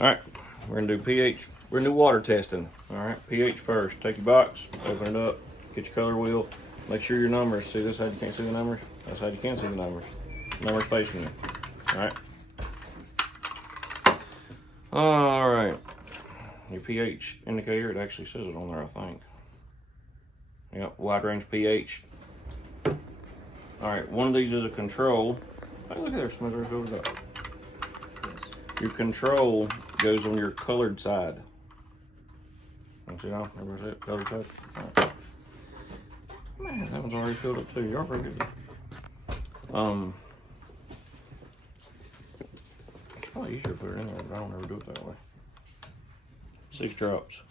All right, we're gonna do pH. We're gonna do water testing. All right, pH first. Take your box, open it up, get your color wheel. Make sure your numbers. See this side you can't see the numbers. That side you can see the numbers. Numbers facing you. All right. All right. Your pH indicator. It actually says it on there, I think. Yep, wide range pH. All right, one of these is a control. Hey, look at there, Smithers goes up. Your control goes on your colored side. You see now? Everybody see it? Colored side? All right. Man, that one's already filled up too. Y'all pretty good. Probably easier to put it in there, but I don't ever do it that way. 6 drops.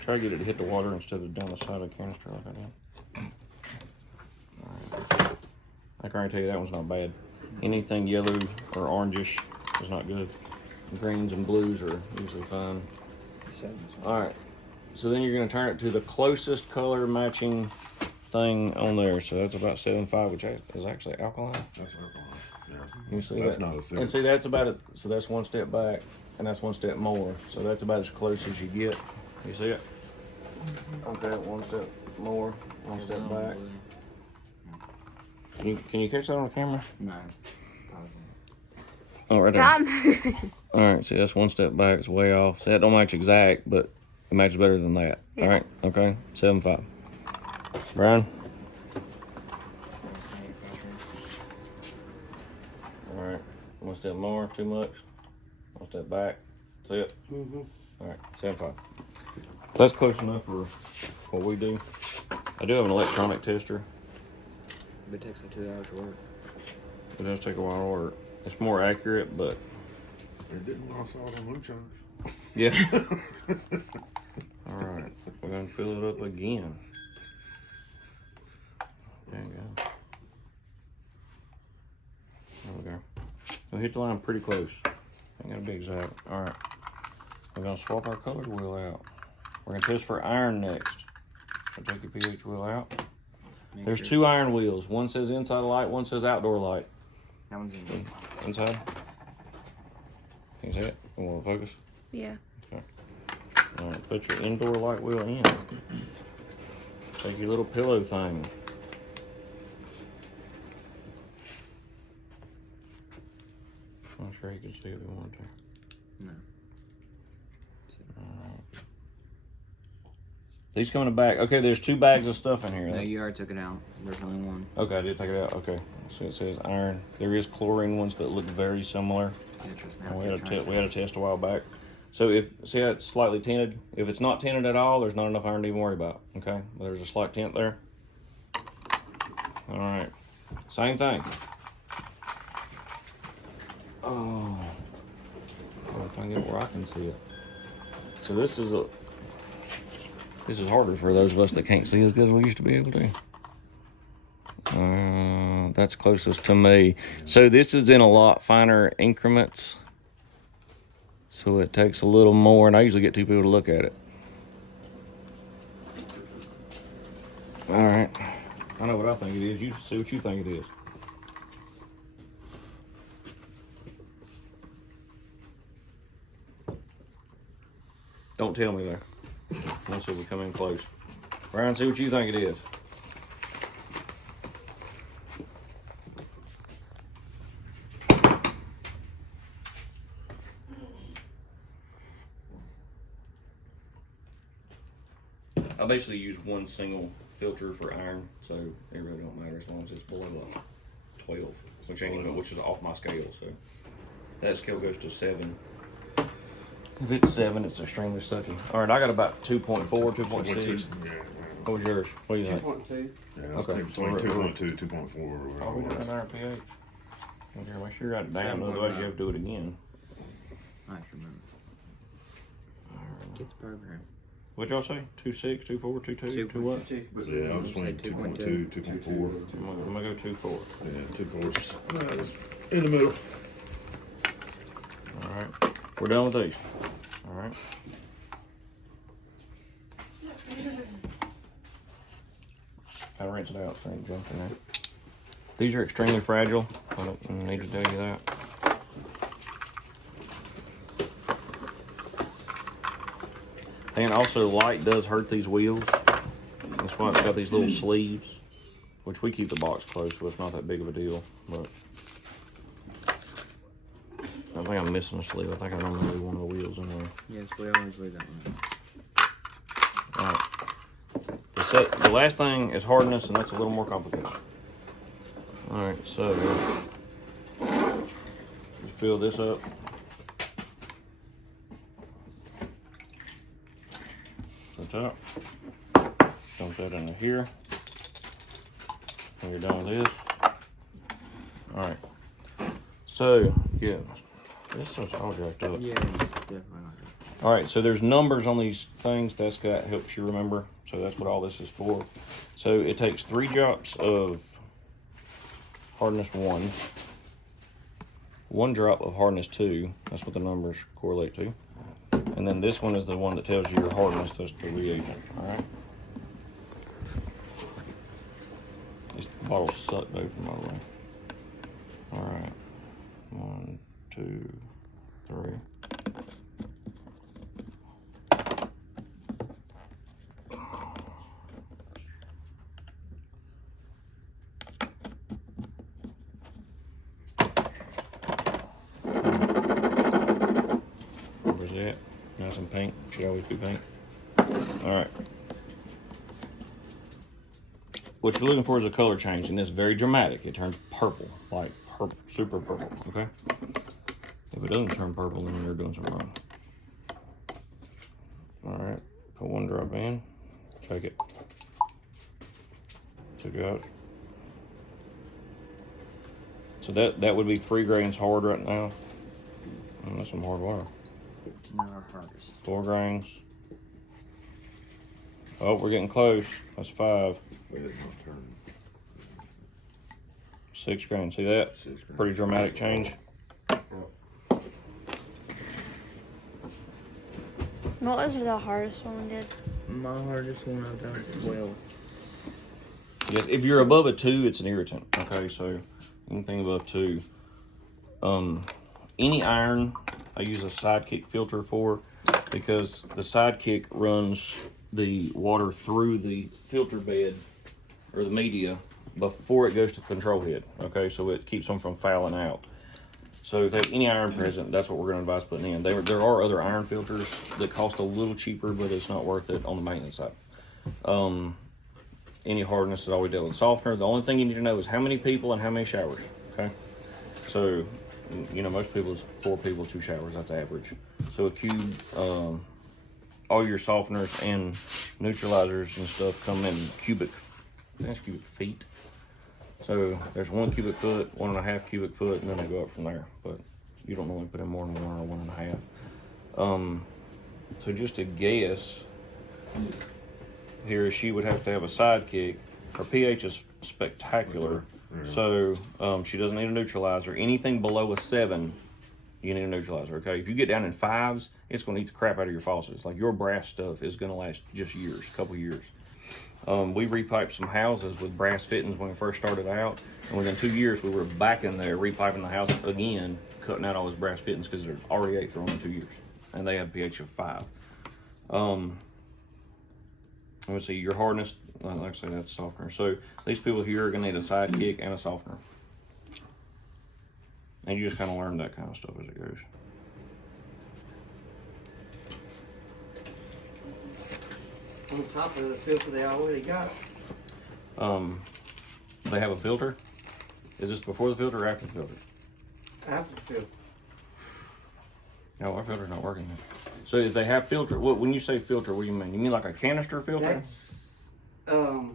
Try to get it to hit the water instead of down the side of the canister like I did. Alright. I can already tell you that one's not bad. Anything yellow or orangish is not good. Greens and blues are usually fine. Alright. So then you're going to turn it to the closest color matching thing on there. So that's about 7.5, which is actually alkaline. That's alkaline. Yeah. You see That's that? not a 6. And see, that's about it. So that's one step back, and that's one step more. So that's about as close as you get. You see it? Okay, one step more, one step back. Can you catch that on the camera? No. Oh, right there. All right, see, that's one step back. It's way off. See, that don't match exact, but it matches better than that. Yeah. All right, okay, 7.5. Brian? All right, one step more, too much. One step back. See it? All right, 7.5. That's close enough for what we do. I do have an electronic tester. It takes like 2 hours to work. It does take a while to work. It's more accurate, but It didn't when I saw it on moonshiners. yeah. All right, we're gonna fill it up again. There you go. There we go. We'll hit the line pretty close. Ain't gotta be exact. All right, we're gonna swap our color wheel out. We're gonna test for iron next. So take your pH wheel out. There's 2 iron wheels. One says inside light, one says outdoor light. That one's in. Inside? Can you see it? You want to focus? Yeah. Okay. All right, put your indoor light wheel in. Take your little pillow thing. I'm sure you can see it if you want to. No. These coming in the back. Okay, there's 2 bags of stuff in here. No, you already took it out. There's only one. Okay, I did take it out. Okay. So it says iron. There is chlorine ones that look very similar. And we had a test a while back. So see how it's slightly tinted? If it's not tinted at all, there's not enough iron to even worry about. Okay? But there's a slight tint there. All right. Same thing. Oh. If I can get it where I can see it. So this is harder for those of us that can't see as good as we used to be able to. That's closest to me. So this is in a lot finer increments. So it takes a little more, and I usually get 2 people to look at it. All right. I know what I think it is. You see what you think it is. Don't tell me there. Let's see if we come in close. Brian, see what you think it is. I basically use one single filter for iron, so it really don't matter as long as it's below 12, which is off my scale. So that scale goes to 7. If it's 7, it's extremely sucky. All right, I got about 2.4, 2.6. Yeah. What was yours? What do you think? 2.2. Yeah, that's Okay, between so 2.2, 2.4 or whatever. Oh, we did an iron pH. Okay, make sure you write it down, otherwise you have to do it again. I can remember. Get the program. What'd y'all say? 2.6, 2.4, 2.2, 2 what? Yeah, I was between 2.2, 2.4. I'm gonna go 2.4. Yeah, 2.4. In the middle. All right, we're done with these. All right. Gotta rinse it out so I ain't junk in there. These are extremely fragile. I don't need to tell you that. And also, light does hurt these wheels. That's why it's got these little sleeves, which we keep the box closed, so it's not that big of a deal. But I think I'm missing a sleeve. I think I normally leave one of the wheels in there. Yes, we always leave that one. All right. The last thing is hardness, and that's a little more complicated. All right, so you fill this up. The top. Dump that into here. When you're done with this. All right. So, yeah, this is all jacked up. Yeah, definitely not. All right, so there's numbers on these things. That's got helps you remember. So that's what all this is for. So it takes 3 drops of hardness 1, 1 drop of hardness 2. That's what the numbers correlate to. And then this one is the one that tells you your hardness. That's the reagent. All right. These bottles sucked open, by the way. All right. 1, 2, 3. Where's that? Nice and pink. Should always be pink. All right. What you're looking for is a color change, and it's very dramatic. It turns purple, like purple, super purple. Okay. If it doesn't turn purple, then you're doing something wrong. All right. Put 1 drop in. Shake it. 2 drops. So that would be 3 grains hard right now. And that's some hard water. Not our hardest. 4 grains. Oh, we're getting close. That's 5. Wait, it's not turning. 6 grains. See that? 6 grains. Pretty dramatic change. What was the hardest one we did? My hardest one I've done is 12. Yes, if you're above a 2, it's an irritant. Okay, so anything above 2. Any iron, I use a sidekick filter for, because the sidekick runs the water through the filter bed or the media before it goes to control head. Okay, so it keeps them from fouling out. So if they have any iron present, that's what we're going to advise putting in. There are other iron filters that cost a little cheaper, but it's not worth it on the maintenance side. Any hardness is always dealt with softener. The only thing you need to know is how many people and how many showers. Okay, so you know most people is 4 people, 2 showers. That's average. So a cube, all your softeners and neutralizers and stuff come in cubic. I think it's cubic feet. So there's 1 cubic foot, 1.5 cubic foot, and then they go up from there. But you don't normally put in more than 1 or 1.5. So just a guess here, she would have to have a sidekick. Her pH is spectacular, so she doesn't need a neutralizer. Anything below a 7, you need a neutralizer. Okay, if you get down in 5s, it's going to eat the crap out of your faucets. Like your brass stuff is going to last just years, a couple years. We repiped some houses with brass fittings when we first started out, and within 2 years we were back in there repiping the house again, cutting out all those brass fittings because they're already ate through them in 2 years, and they have a pH of 5. Let me see, your hardness, like I say, that's softener. So these people here are gonna need a sidekick and a softener, and you just kind of learn that kind of stuff as it goes. On top of the filter they already got. They have a filter. Is this before the filter or after the filter? After the filter. No, our filter's not working yet. So if they have filter, when you say filter, what do you mean? You mean like a canister filter? That's I've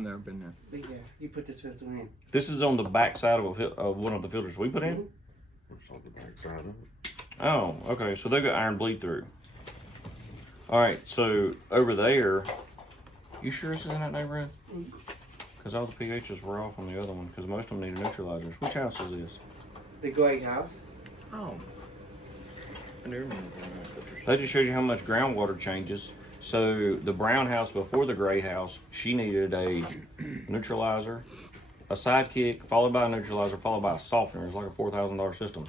never been there. yeah, you put this filter in. This is on the back side of one of the filters we put in? It's on the back side of it. Oh, okay. So they've got iron bleed through. All right, so over there, you sure this is in that neighborhood? Because all the pHs were off on the other one, because most of them needed neutralizers. Which house is this? The Great House. Oh. I never remember that filters. That just shows you how much groundwater changes. So the brown house before the gray house, she needed a neutralizer, a sidekick, followed by a neutralizer, followed by a softener. It's like a $4,000 system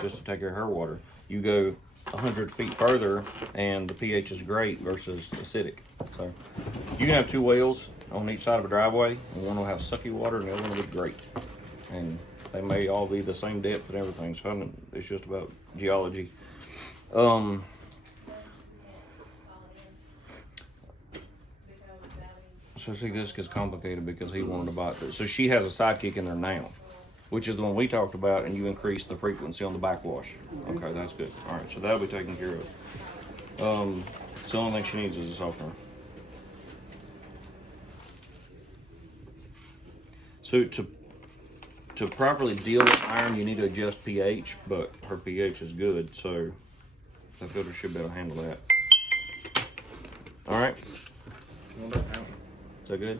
just to take care of her water. You go 100 feet further, and the pH is great versus acidic. So you can have 2 wells on each side of a driveway, and one will have sucky water and the other one will be great. And they may all be the same depth and everything, so it's just about geology. So see, this gets complicated because he wanted to buy it. So she has a sidekick in there now, which is the one we talked about, and you increase the frequency on the backwash. Okay, that's good. All right, so that'll be taken care of. So the only thing she needs is a softener. So to properly deal with iron, you need to adjust pH, but her pH is good, so the filter should be able to handle that. All right, What about that one? is that good?